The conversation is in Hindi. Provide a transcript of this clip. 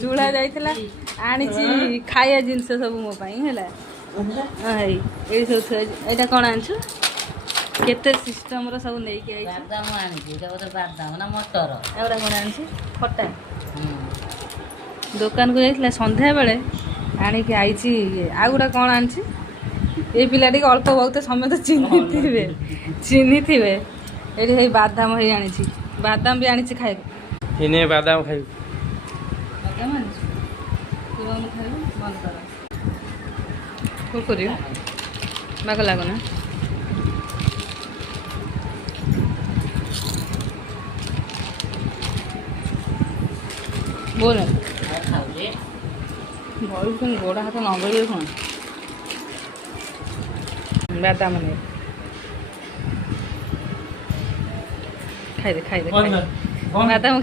जुड़ा जाइଥିଲା आनिची खाया जिनस सब मो पई हैला हाय ए सब एटा कोन आनछु केते सिस्टम रो सब नै के आई बादाम आनिची एटा बोले बादाम ना मटर एवरा कोन आनछु खट्टा दुकान को जाइଥିଲା संध्या बेले आनी के आईची आ गुडा कोन आनछि ए पिलाटी अल्प बहुत समय तो चिन्ही थिबे एठी हे बादाम हे आनिची बादाम भी आनिची खाए इने बादाम खाइ बादाम आनिची तू हम खाइ मन कर कुरकुरी बाग लागो ना बोल खाउले बोल कोन गोड़ा हाथ नगलियो कोन बादाम ने खाइ दे बादाम